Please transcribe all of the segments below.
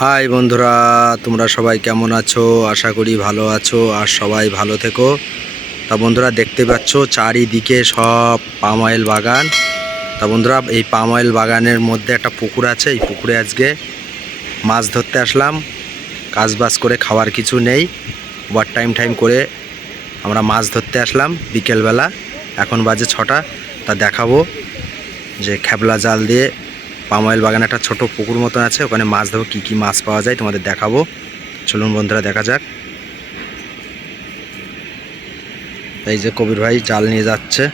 High বন্ধুরা, তোমরা সবাই কেমন আছো? আশা করি ভালো আছো আর সবাই ভালো থেকো। তা বন্ধুরা, দেখতে পাচ্ছ চারিদিকে সব পাম অয়েল বাগান। তা বন্ধুরা, এই পাম অয়েল বাগানের মধ্যে একটা পুকুর আছে, এই পুকুরে আজকে মাছ ধরতে আসলাম। কাজ বাজ করে খাওয়ার কিছু নেই। ওভার টাইম টাইম করে আমরা মাছ ধরতে আসলাম বিকেলবেলা। এখন বাজে ছটা। তা দেখাবো যে খেপলা জাল দিয়ে পাম অয়েল বাগানে একটা ছোট পুকুর মতন আছে, ওখানে মাছ ধরবো, কী কী মাছ পাওয়া যায় তোমাদের দেখাবো। চলুন বন্ধুরা, দেখা যাক। এই যে কবির ভাই জাল নিয়ে যাচ্ছে।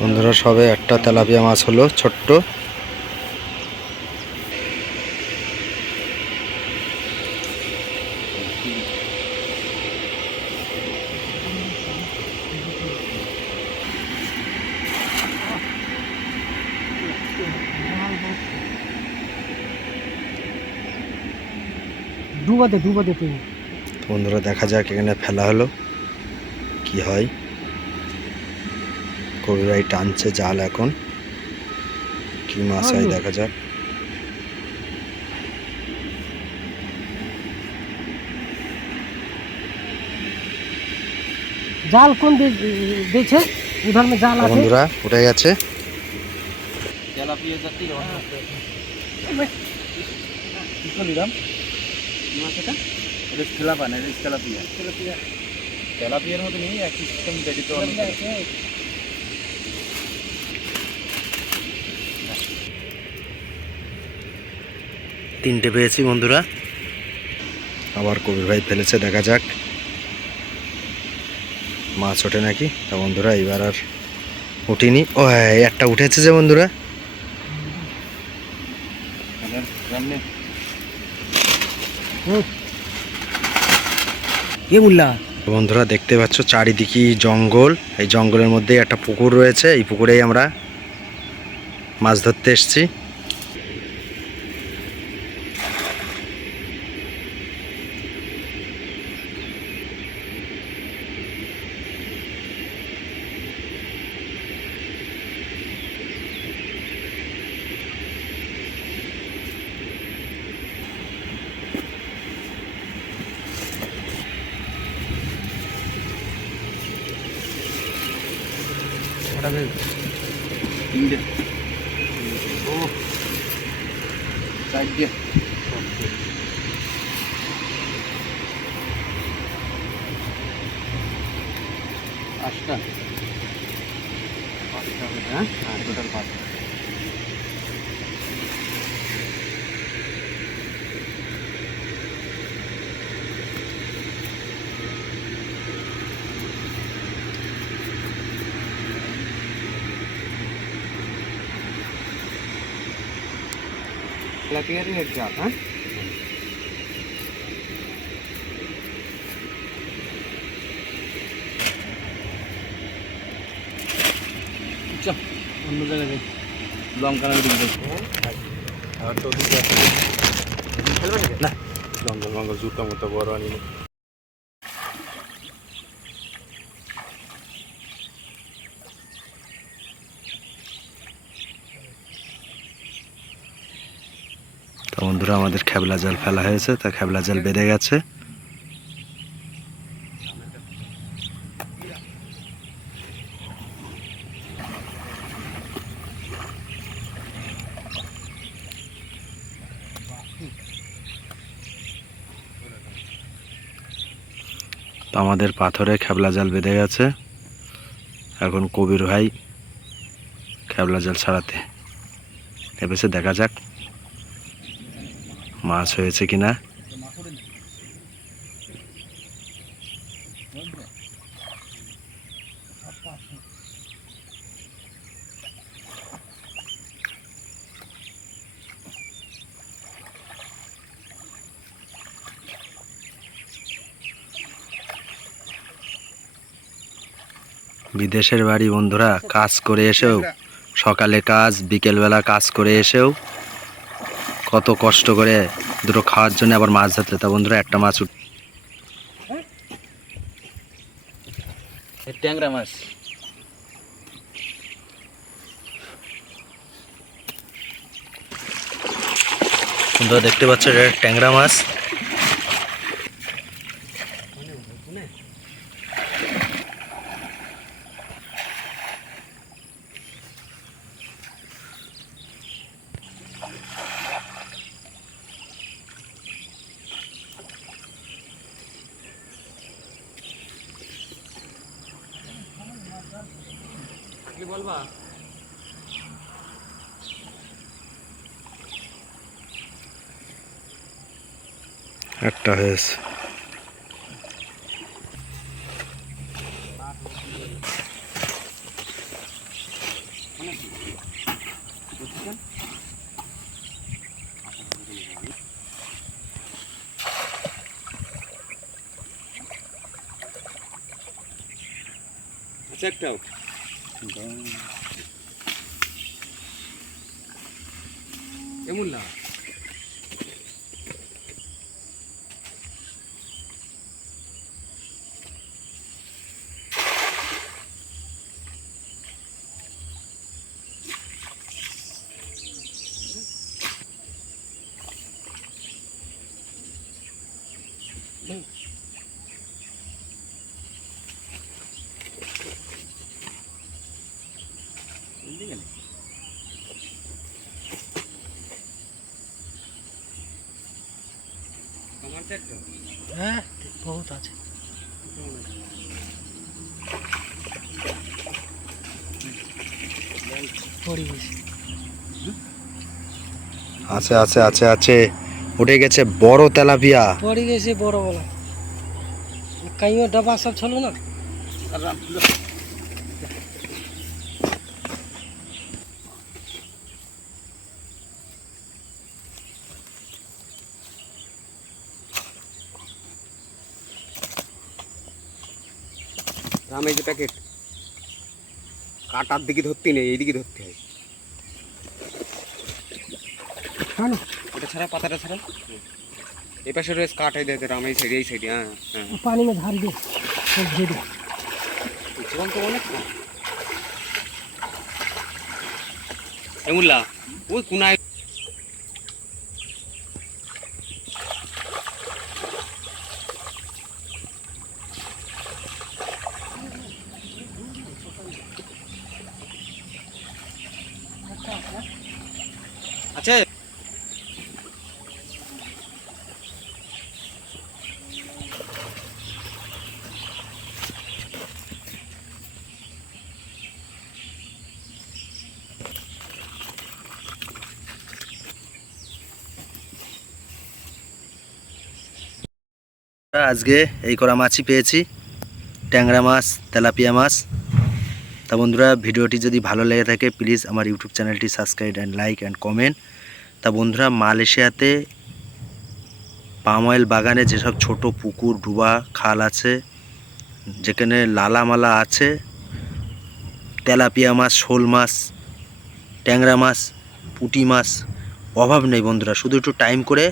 বন্ধুরা, সবে একটা তেলাপিয়া মাছ হলো, ছোট্ট। ডুবাতে ডুবাতে তুমি। তো বন্ধুরা দেখা যাক এখানে ফেলা হলো। কি হয়? কবির ভাই টানছে জাল এখন। কি মাছ হয় দেখা যাক। জাল কোন দিয়েছে উধার में জাল আছে। বন্ধুরা উঠে গেছে। নিলাম এটা তেলাপান এটা তেলাপিয়া তেলাপিয়ার মতো নেই একই সিস্টেম রেডি তো অনেক তিনটে পেয়েছি বন্ধুরা। আবার কবির ভাই ফেলেছে দেখা যাক। মাছ ওঠে নাকি? তা বন্ধুরা এবার আর উঠিনি। ও হ্যাঁ একটা উঠেছে যে বন্ধুরা। এ মুল্লা বন্ধুরা, দেখতে পাচ্ছ চারিদিকে জঙ্গল। এই জঙ্গলের মধ্যে একটা পুকুর রয়েছে। এই পুকুরেই আমরা মাছ ধরতে এসছি। তিনটে ও চারটে পাঁচটা পাঁচটা হবে হ্যাঁ হ্যাঁ টোটাল তেলাপিয়ারই এক জাত হ্যাঁ চ অন্য জায়গায় যাই লঙ্কা না দিকে আর তো দিকে না লঙ্কা লঙ্কা জুতো মতো বড় আনিনি বন্ধুরা, আমাদের খেবলা জাল ফেলা হয়েছে, তা খেবলা জাল বেঁধে গেছে। আমাদের পাথরে খেবলা জাল বেঁধে গেছে। এখন কবির ভাই খেবলা জাল ছাড়াতে এবেছে দেখা যাক। মাছ হয়েছে কিনা? বিদেশের বাড়ি বন্ধুরা, কাজ করে এসেও। সকালে কাজ, বিকেলবেলা কাজ করে এসেও। কত কষ্ট করে দুটো খাওয়ার জন্য আবার মাছ ধরতে তা বন্ধুরা, একটা মাছ উঠ ট্যাংরা মাছ। দেখতে পাচ্ছ, এটা ট্যাংরা মাছ। বলবা একটা হয়েছে আচ্ছা একটাও এমন না আমার চারটা হ্যাঁ বহুত আছে। আছে আছে আছে আছে। উঠে গেছে বড় তেলাপিয়া। গেছে বড় বড় কাইও ডাবা সব ছিল না? আমি যেটাকে কাটার দিকে ধরতে নেই এইদিকে ধরতে হয়। এটা ছাড়া পাতাটা ছাড়া? এই পাশে রয়েছে কাট হয়ে দেয় রাম সাইডে এই সাইডে হ্যাঁ হ্যাঁ। পানি ধার দিয়ে জীবন তো অনেক এমুল্লা ওই কোনায় আজকে এই করা মাছই পেয়েছি। ট্যাংরা মাছ, তেলাপিয়া মাছ। তা বন্ধুরা, ভিডিওটি যদি ভালো লেগে থাকে প্লিজ আমার ইউটিউব চ্যানেলটি subscribe and like and comment তা বন্ধুরা, মালয়েশিয়াতে পাম অয়েল বাগানে যেসব ছোট পুকুর, ডুবা, খাল আছে, যেখানে লালামালা আছে, তেলাপিয়া মাছ, শোল মাছ, ট্যাংরা মাছ, পুঁটি মাছ, অভাব নেই বন্ধুরা, শুধু একটু টাইম করে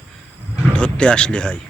ধরতে আসলে হয়।